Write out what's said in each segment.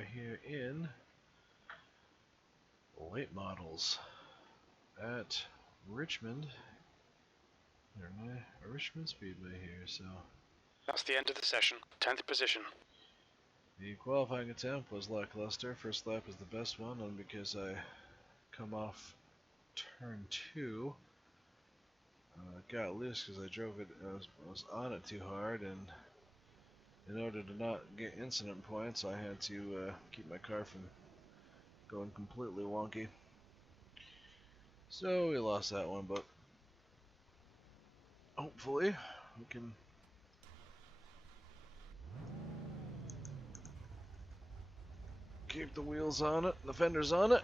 are here in late models at Richmond. Richmond Speedway here, so. That's the end of the session. 10th position. The qualifying attempt was lackluster. First lap was the best one, only because I come off turn 2. Got loose because I drove it, I was on it too hard, and in order to not get incident points, I had to keep my car from going completely wonky. So we lost that one, but hopefully we can keep the wheels on it and the fenders on it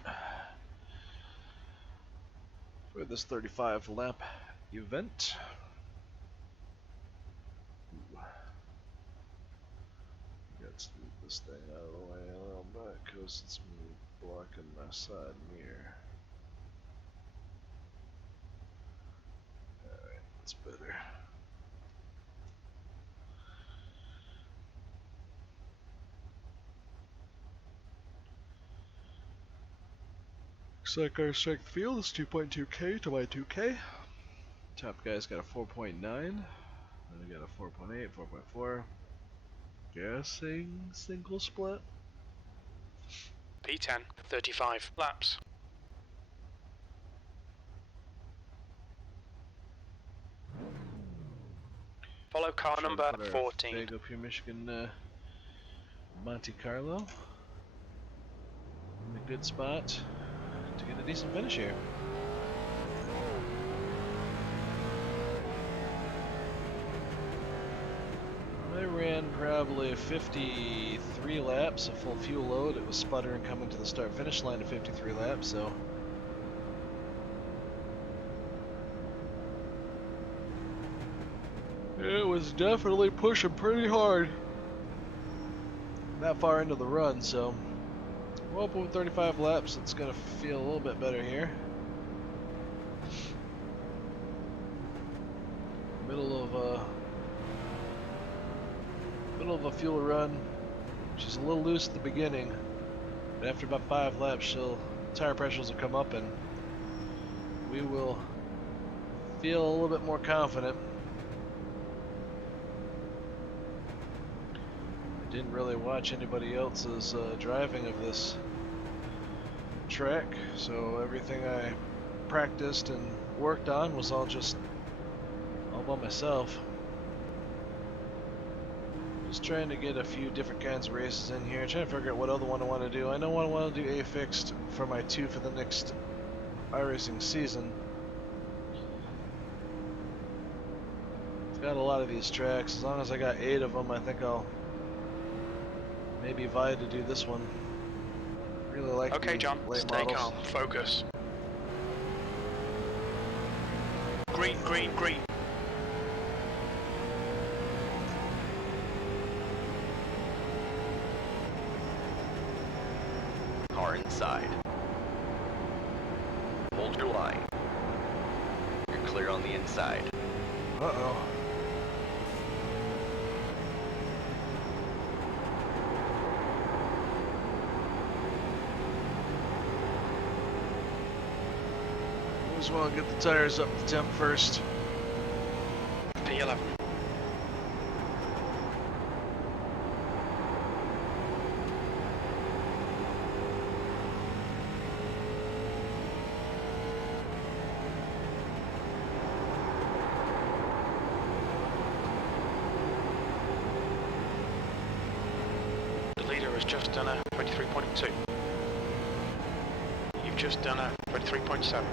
for this 35 lap event. Let's move this thing out of the way a little bit because it's blocking my side mirror. Alright, that's better. Looks like our strength field is 2.2k to my 2k. Top guy's got a 4.9. Then we got a 4.8, 4.4. Guessing single split. P10, 35 laps. Follow car number 14. Big up here, Michigan, Monte Carlo. In a good spot to get a decent finish here. I ran probably 53 laps, a full fuel load. It was sputtering coming to the start-finish line at 53 laps, so. It was definitely pushing pretty hard that far into the run, so. Well, with 35 laps, it's going to feel a little bit better here. Middle of a fuel run. She's a little loose at the beginning, but after about 5 laps, tire pressures will come up, and we will feel a little bit more confident. I didn't really watch anybody else's driving of this track, so everything I practiced and worked on was all by myself. Just trying to get a few different kinds of races in here, trying to figure out what other one I want to do. I know I want to do A fixed for my 2 for the next iRacing season. I've got a lot of these tracks. As long as I got 8 of them, I think I'll maybe vie to do this one. Really like okay, John, stay models. calm, focus. Green, green, green. Car inside. Hold your line. You're clear on the inside. Uh-oh. Just want to get the tires up to temp first. P11. The leader has just done a 23.2. You've just done a 23.7.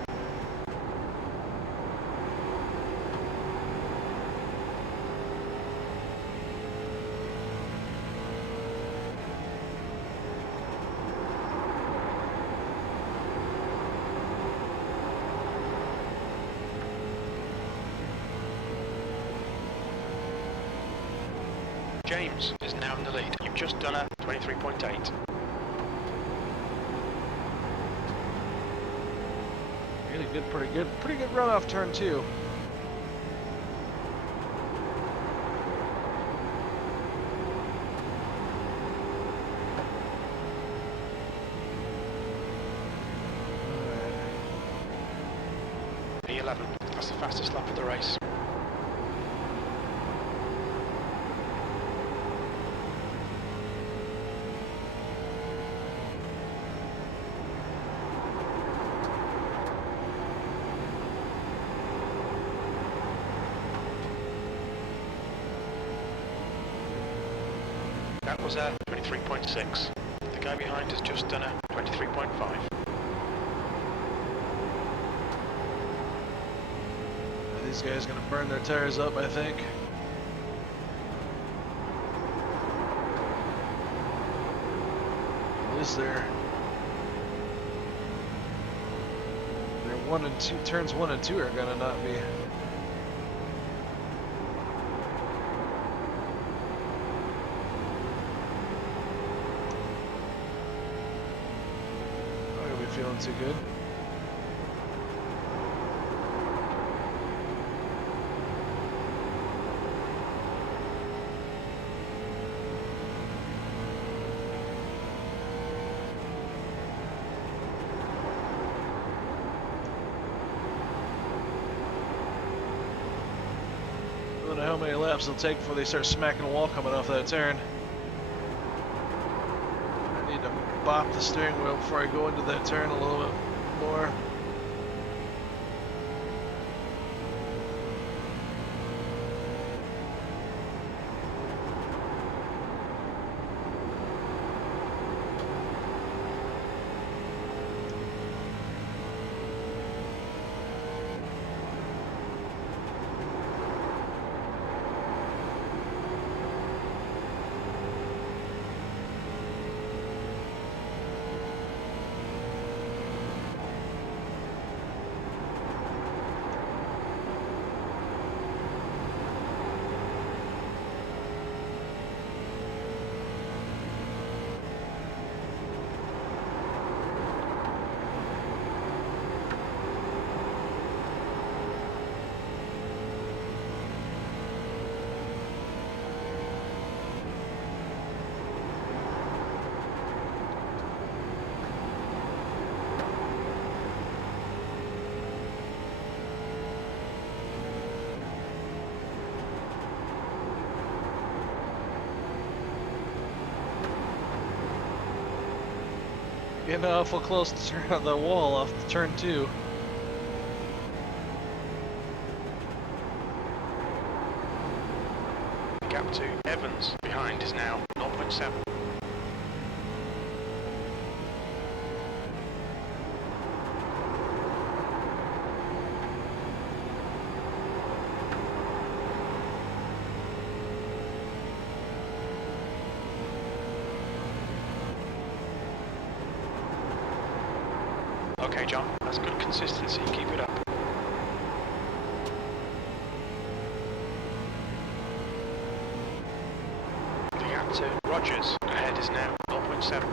James is now in the lead. You've just done a 23.8. Really good, pretty good run off turn 2. P11. That's the fastest lap of the race. That was a 23.6. The guy behind has just done a 23.5. These guys gonna burn their tires up, I think. At least they're 1 and 2, turns 1 and 2 are gonna not be. Not gonna be feeling too good. I don't know how many laps it'll take before they start smacking the wall coming off that turn. I need to bop the steering wheel before I go into that turn a little bit more. Getting awful close to the wall off the turn 2. Gap to Evans behind is now 0.7. Okay, John, that's good consistency. Keep it up. The gap to Rogers ahead is now 0.7.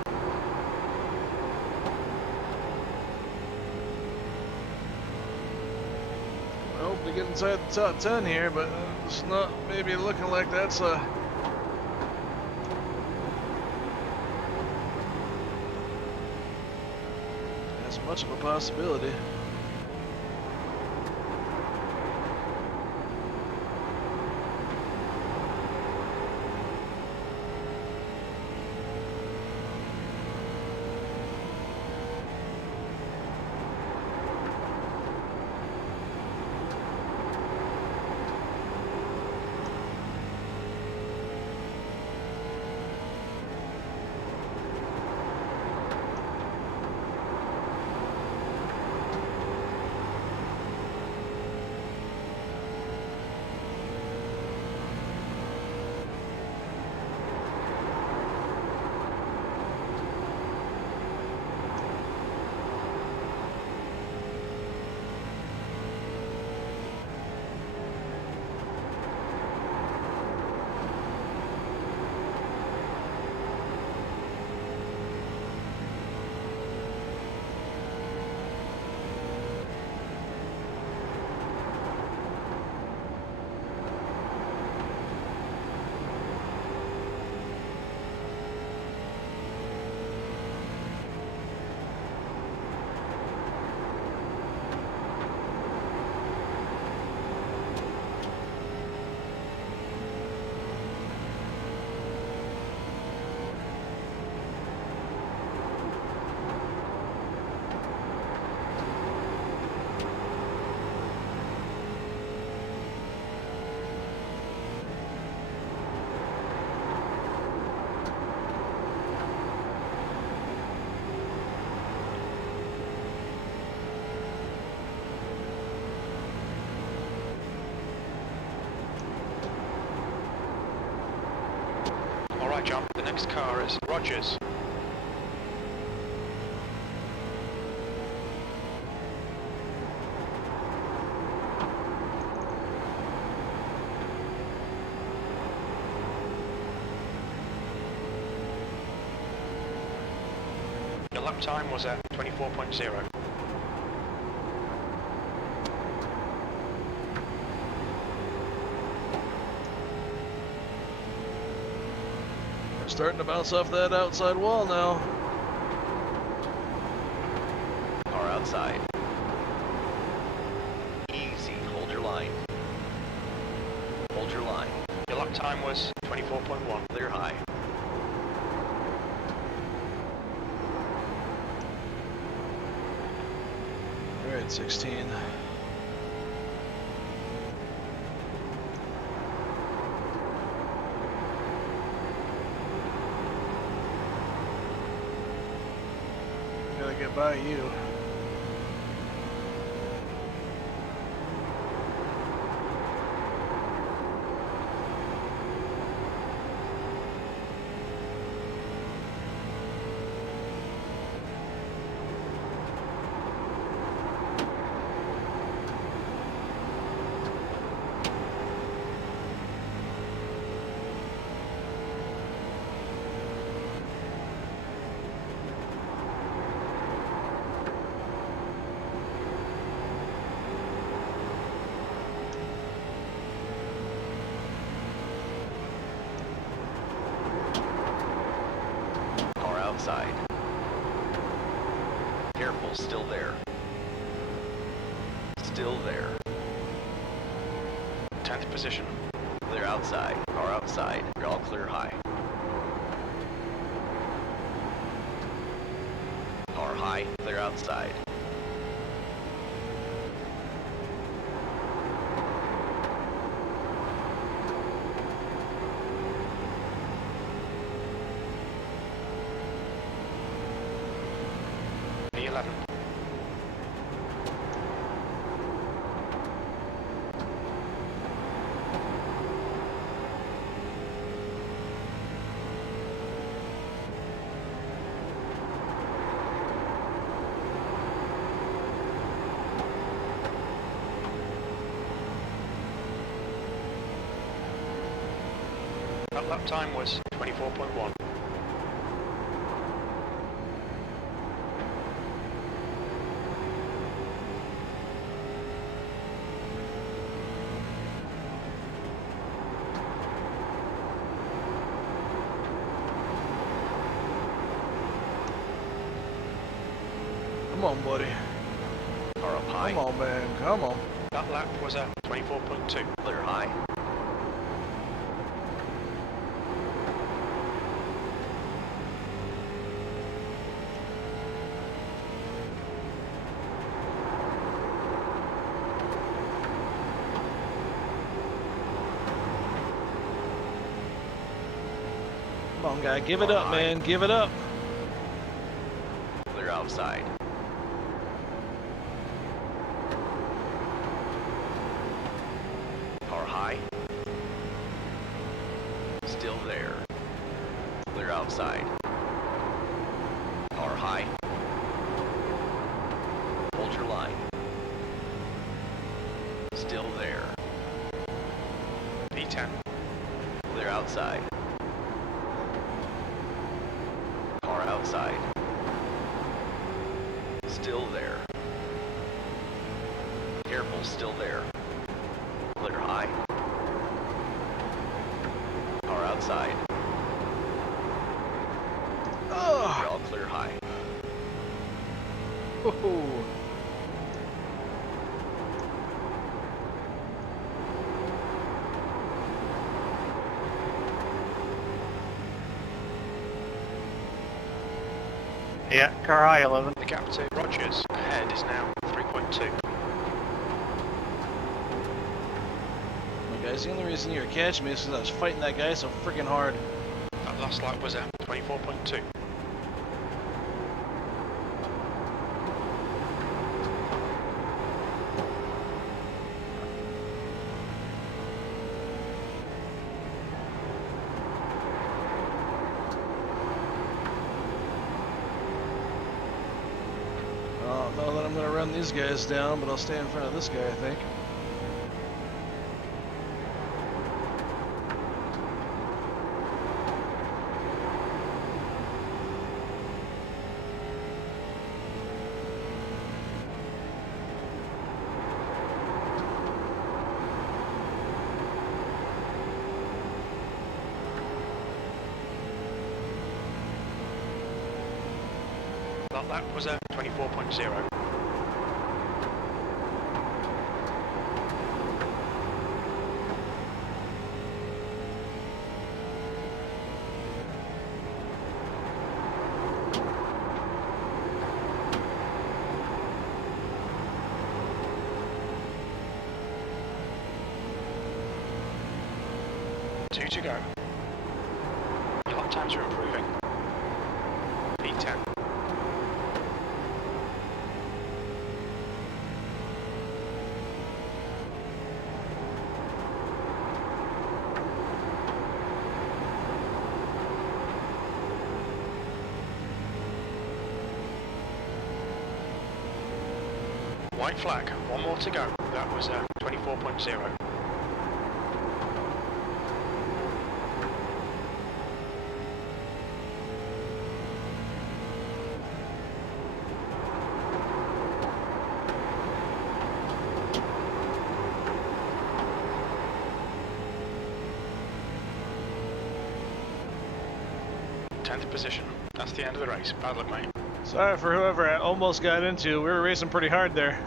I hope to get inside the top 10 here, but it's not maybe looking like that's as much of a possibility. right, John. The next car is Rogers. Your lap time was at 24.0. Starting to bounce off that outside wall now. Car outside. Easy, hold your line. Hold your line. Your lap time was 24.1. Clear high. Alright, 16. Gotta get by you. Car outside. Careful, still there. Still there. 10th position. Clear outside. Car outside. You're all clear high. Car high. Clear outside. P11. That lap time was 24.1. Come on, buddy. Car up high. Come on, man. Come on. That lap was at 24.2. Clear high. Come on, guy. Give it up, man. Give it up. Clear outside. Car high. Still there. Clear outside. Car high. Hold your line. Still there. P10. Clear outside. Car outside. Still there. Careful, still there. Clear high. Car outside. You're Oh. all clear high. Ooh. Yeah, car high 11. The gap to Rogers ahead is now 3.2. Well, guys, the only reason you're catching me is because I was fighting that guy so freaking hard. That last lap was at 24.2. don't know that I'm going to run these guys down, but I'll stay in front of this guy, I think. That was a 24.0. Two to go. Your hot times are improving. P10. White flag, one more to go. That was a 24.0. Position. That's the end of the race. Bad luck, mate. Sorry for whoever I almost got into. We were racing pretty hard there.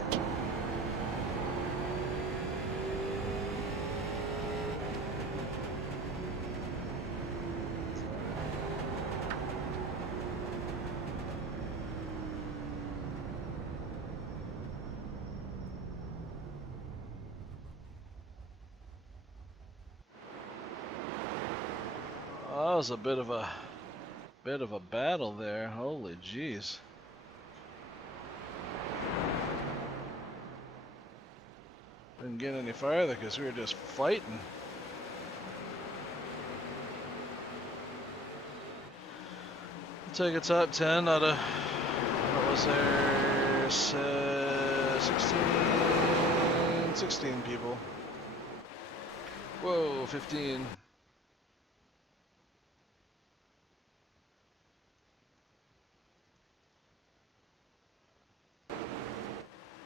Oh, that was a bit of a battle there. Holy jeez. Didn't get any farther because we were just fighting. I'll take a top 10 out of, what was there, 16 people. Whoa, 15.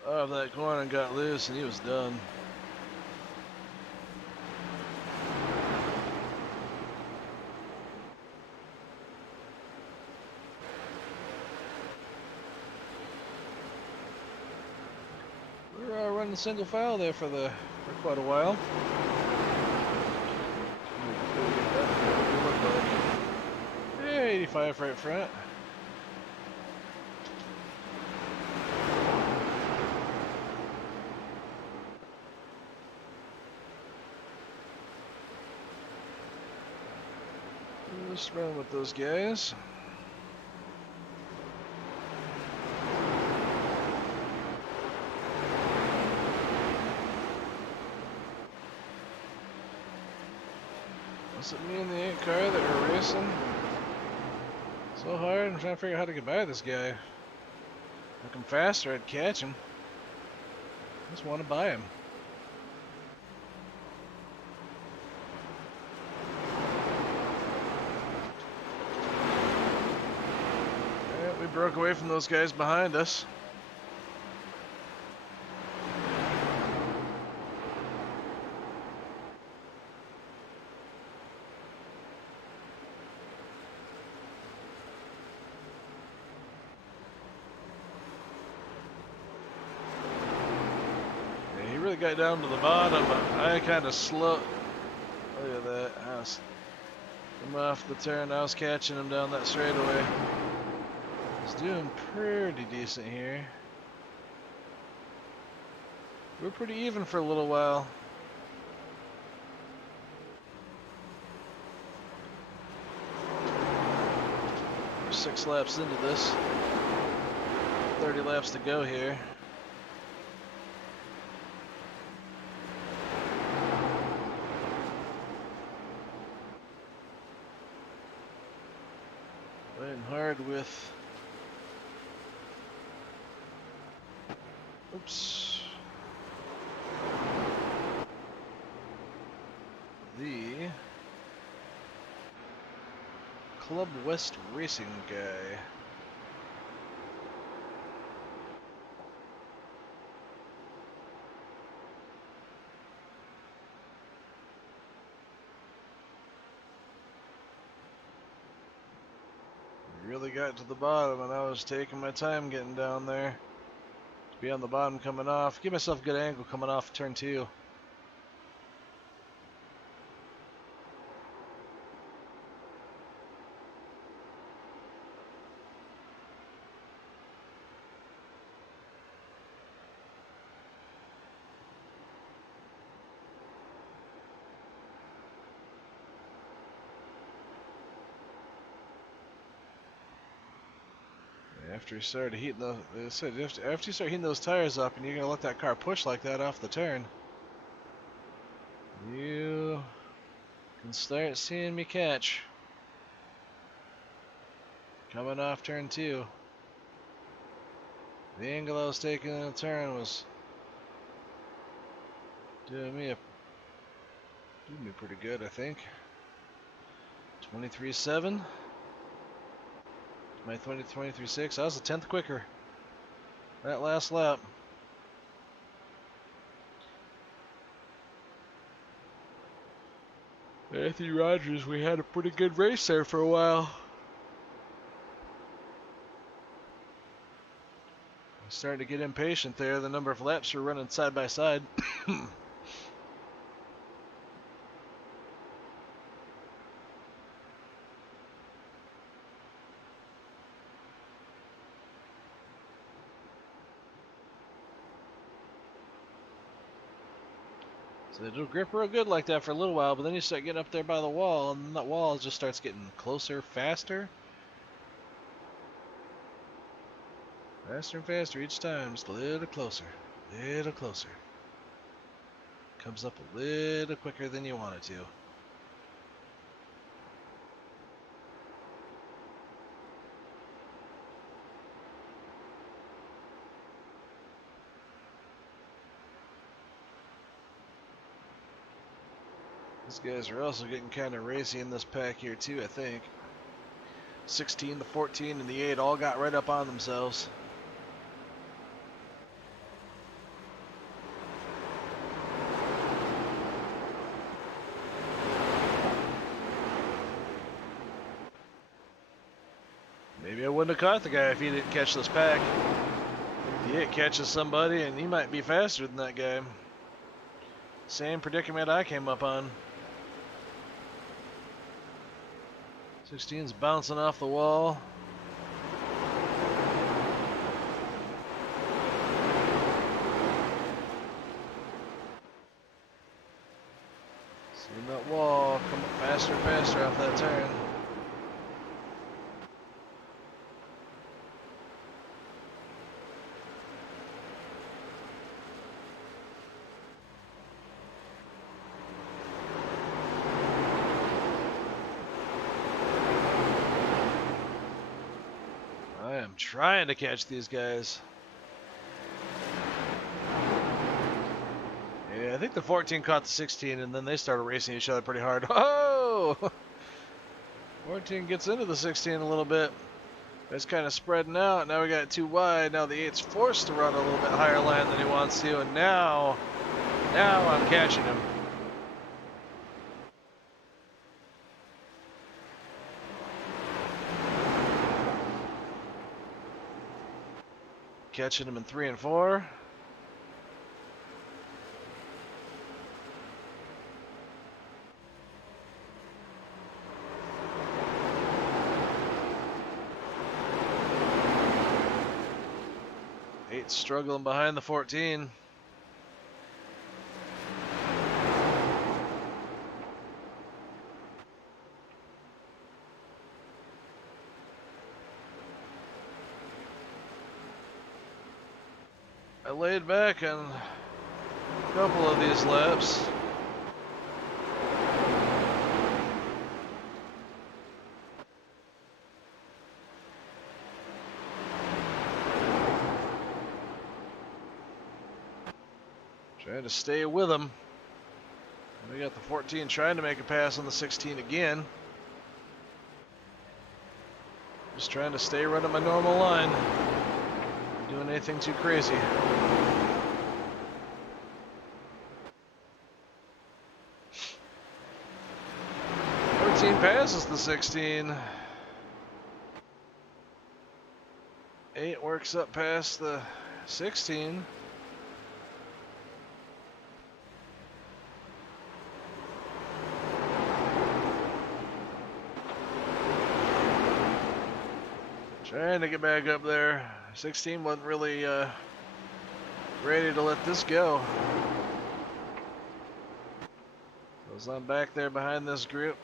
Out of that corner and got loose and he was done. We were running single file there for quite a while. Yeah, 85 right front. Just run with those guys. Was it me and the 8 car that were racing so hard? I'm trying to figure out how to get by this guy. If I'm faster, I'd catch him. I just want to buy him. We broke away from those guys behind us. Yeah, he really got down to the bottom. I kind of slowed. Look at that. I was come off the turn. I was catching him down that straightaway. He's doing pretty decent here. We're pretty even for a little while. We're 6 laps into this. 30 laps to go here. Playing hard with Oops. The Club West Racing guy. Really got to the bottom, and I was taking my time getting down there. To be on the bottom coming off. Give myself a good angle coming off turn 2. After you start heating after you start heating those tires up, and you're gonna let that car push like that off the turn, you can start seeing me catch. Coming off turn 2. The angle I was taking in the turn was doing me pretty good, I think. 23.7. My 23.6. I was a 10th quicker that last lap. Anthony Rogers, we had a pretty good race there for a while. I'm starting to get impatient there. The number of laps are running side by side. So it'll grip real good like that for a little while, but then you start getting up there by the wall, and that wall just starts getting closer, faster. Faster and faster each time, just a little closer, little closer. Comes up a little quicker than you want it to. These guys are also getting kind of racy in this pack here too, I think. 16, the 14, and the 8 all got right up on themselves. Maybe I wouldn't have caught the guy if he didn't catch this pack. The 8 catches somebody, and he might be faster than that guy. Same predicament I came up on. 16's bouncing off the wall. Seeing that wall come up faster and faster off that turn. I'm trying to catch these guys. Yeah, I think the 14 caught the 16, and then they started racing each other pretty hard. Oh! 14 gets into the 16 a little bit. It's kind of spreading out. Now we got it too wide. Now the 8's forced to run a little bit higher line than he wants to, and now I'm catching him. Catching him in 3 and 4. Eight's struggling behind the 14. I laid back on a couple of these laps. Trying to stay with them. We got the 14 trying to make a pass on the 16 again. Just trying to stay right on my normal line. Not doing anything too crazy. 14 passes the 16. 8 works up past the 16. Trying to get back up there. 16 wasn't really ready to let this go. So as I'm back there behind this group,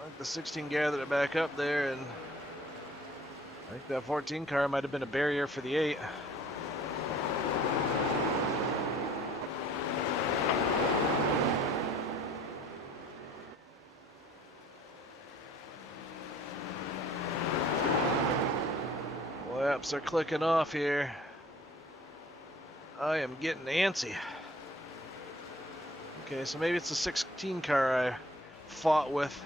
I think the 16 gathered it back up there, and I think that 14 car might have been a barrier for the 8. Laps are clicking off here. I am getting antsy. Okay, so maybe it's the 16 car I fought with.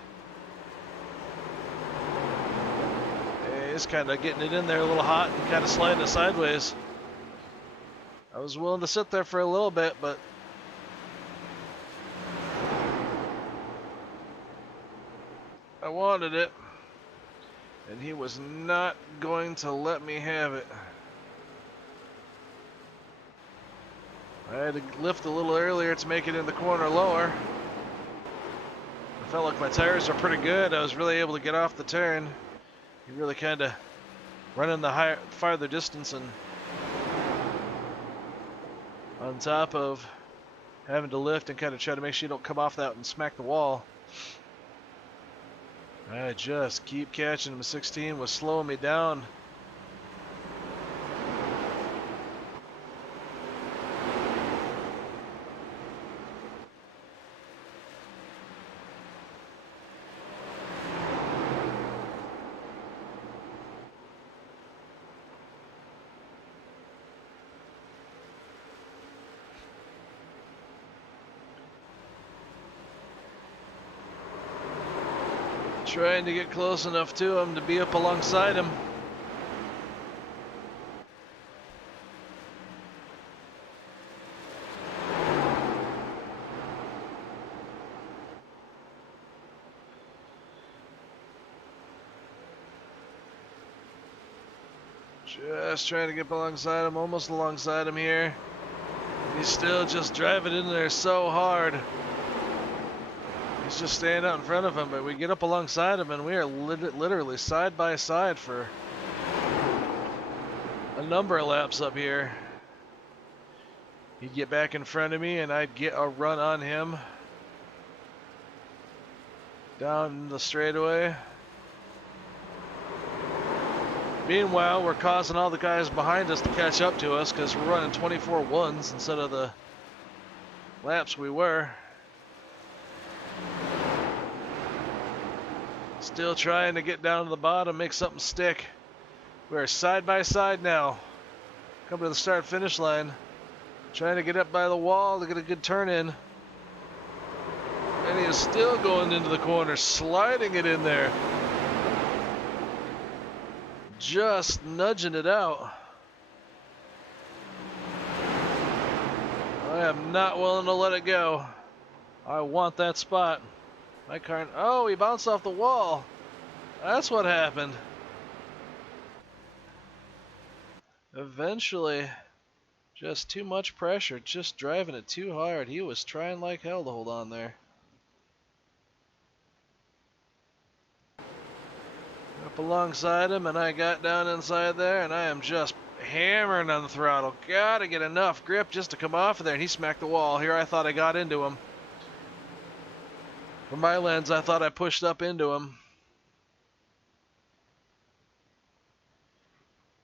It's kind of getting it in there a little hot and kind of sliding it sideways. I was willing to sit there for a little bit, but I wanted it, and he was not going to let me have it. I had to lift a little earlier to make it in the corner lower. I felt like my tires were pretty good. I was really able to get off the turn. You really kind of running the farther distance, and on top of having to lift and kind of try to make sure you don't come off that and smack the wall. I just keep catching him. 16 was slowing me down. Trying to get close enough to him to be up alongside him. Just trying to get up alongside him, almost alongside him here. He's still just driving in there so hard. He's just staying out in front of him, but we get up alongside him and we are literally side by side for a number of laps up here. He'd get back in front of me and I'd get a run on him down the straightaway. Meanwhile, we're causing all the guys behind us to catch up to us because we're running 24 ones instead of the laps we were. Still trying to get down to the bottom, make something stick. We're side by side now. Coming to the start-finish line. Trying to get up by the wall to get a good turn in. And he is still going into the corner, sliding it in there. Just nudging it out. I am not willing to let it go. I want that spot. My car, oh, he bounced off the wall. That's what happened. Eventually, just too much pressure, just driving it too hard. He was trying like hell to hold on there. Up alongside him, and I got down inside there, and I am just hammering on the throttle. Gotta get enough grip just to come off of there, and he smacked the wall. Here I thought I got into him. From my lens, I thought I pushed up into him.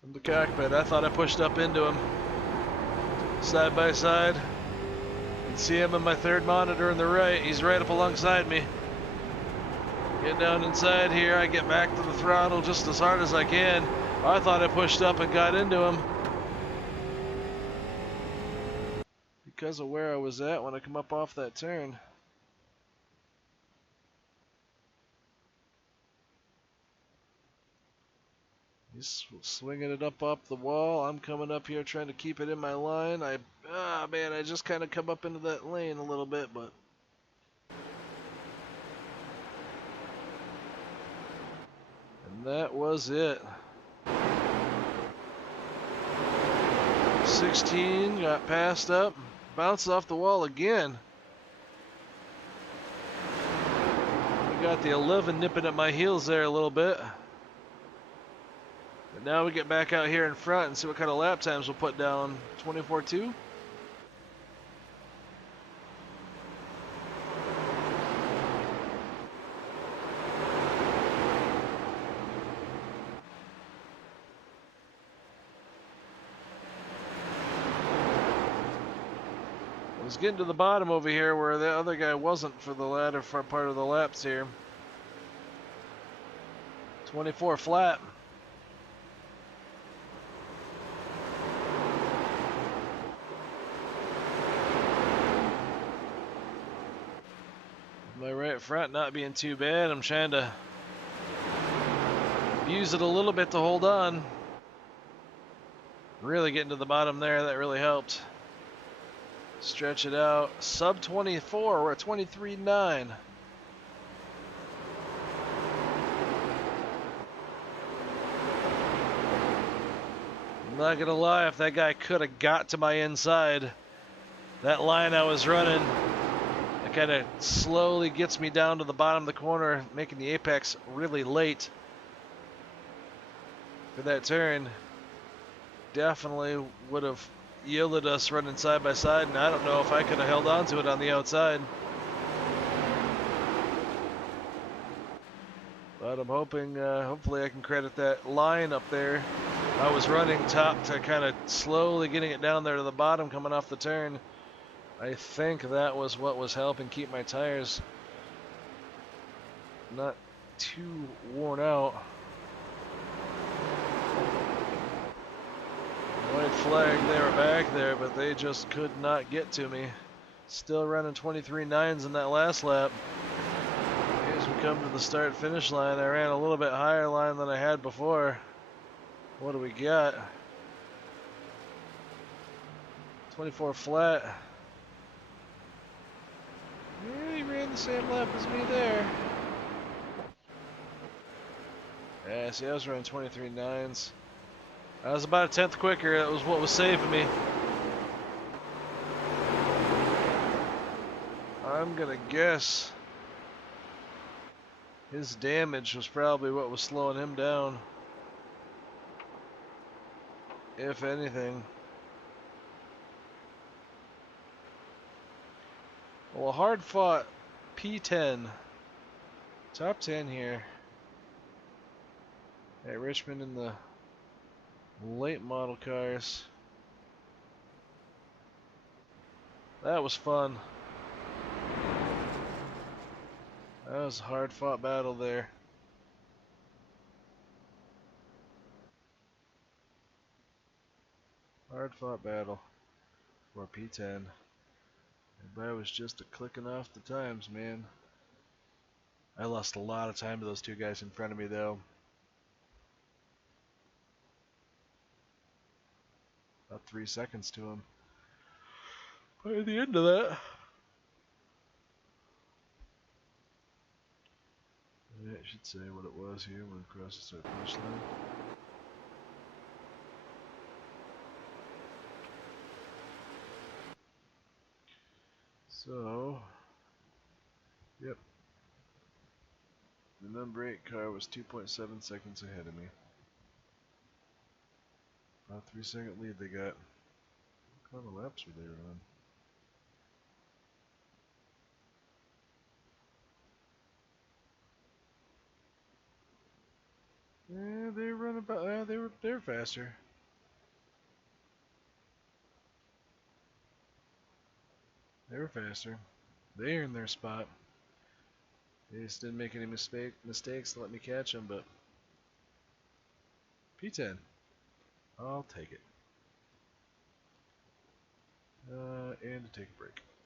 From the cockpit, I thought I pushed up into him. Side by side. You can see him in my third monitor on the right. He's right up alongside me. Get down inside here. I get back to the throttle just as hard as I can. I thought I pushed up and got into him. because of where I was at when I come up off that turn. He's swinging it up the wall. I'm coming up here trying to keep it in my line. I just kind of come up into that lane a little bit, but and that was it. 16 got passed up, bounced off the wall again. We got the 11 nipping at my heels there a little bit. But now we get back out here in front and see what kind of lap times we'll put down. 24.2. I was getting to the bottom over here where the other guy wasn't for the latter part of the laps here. 24 flat. My right front not being too bad. I'm trying to use it a little bit to hold on. Really getting to the bottom there, that really helped. Stretch it out. Sub 24, we're at 23.9. I'm not gonna lie, if that guy could have got to my inside, that line I was running, it kind of slowly gets me down to the bottom of the corner, making the apex really late for that turn. Definitely would have yielded us running side by side, and I don't know if I could have held on to it on the outside. But I'm hoping, hopefully I can credit that line up there. I was running top to kind of slowly getting it down there to the bottom coming off the turn. I think that was what was helping keep my tires not too worn out. White flag, they were back there, but they just could not get to me. Still running 23.9s in that last lap. As we come to the start-finish line, I ran a little bit higher line than I had before. What do we got? 24 flat. Yeah, he ran the same lap as me there. Yeah, see, I was running 23.9s. I was about a tenth quicker. That was what was saving me. I'm gonna guess his damage was probably what was slowing him down, if anything. Well, a hard-fought P10, top 10 here at Richmond in the late model cars. That was fun. That was a hard-fought battle there. Hard-fought battle for P10. Everybody was just clicking off the times, man. I lost a lot of time to those two guys in front of me, though. About 3 seconds to them. By the end of that, it should say what it was here when we crossed the start finish line. So, yep. The number 8 car was 2.7 seconds ahead of me. About 3 second lead they got. What kind of laps were they running? Yeah, they run about. They're faster. They were faster. They earned their spot. They just didn't make any mistakes to let me catch them. But P10, I'll take it. And to take a break.